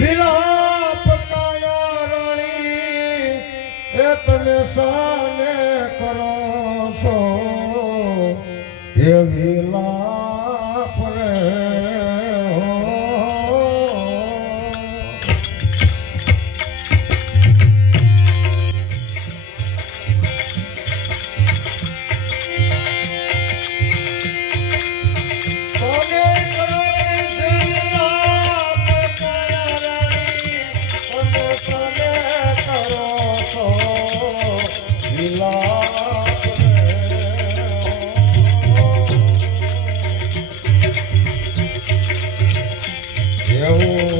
વિલાપ કાયા રાણી એ તમે સાને કરો છો? એ વિલાપ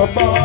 Baba.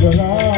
the light.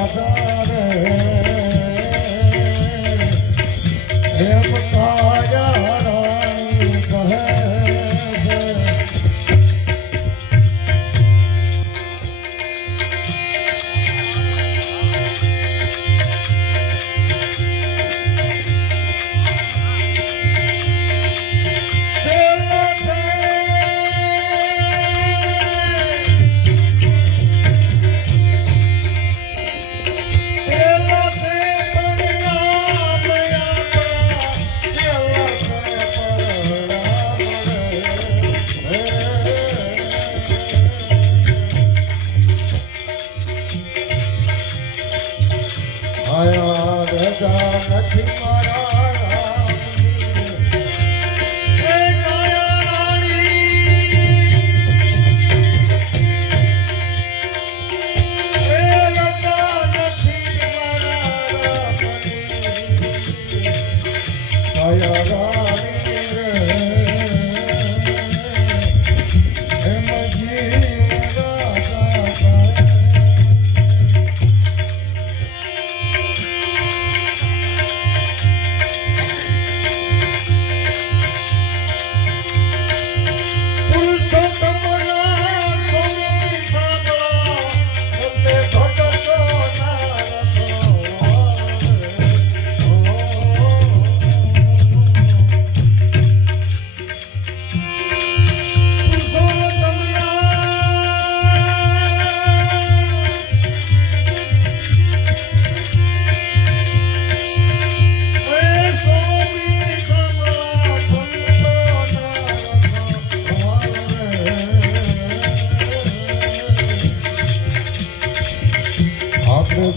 આશા નથી મારા.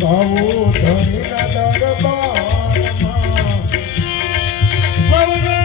ગાવું ધણીના દરબારમાં સૌને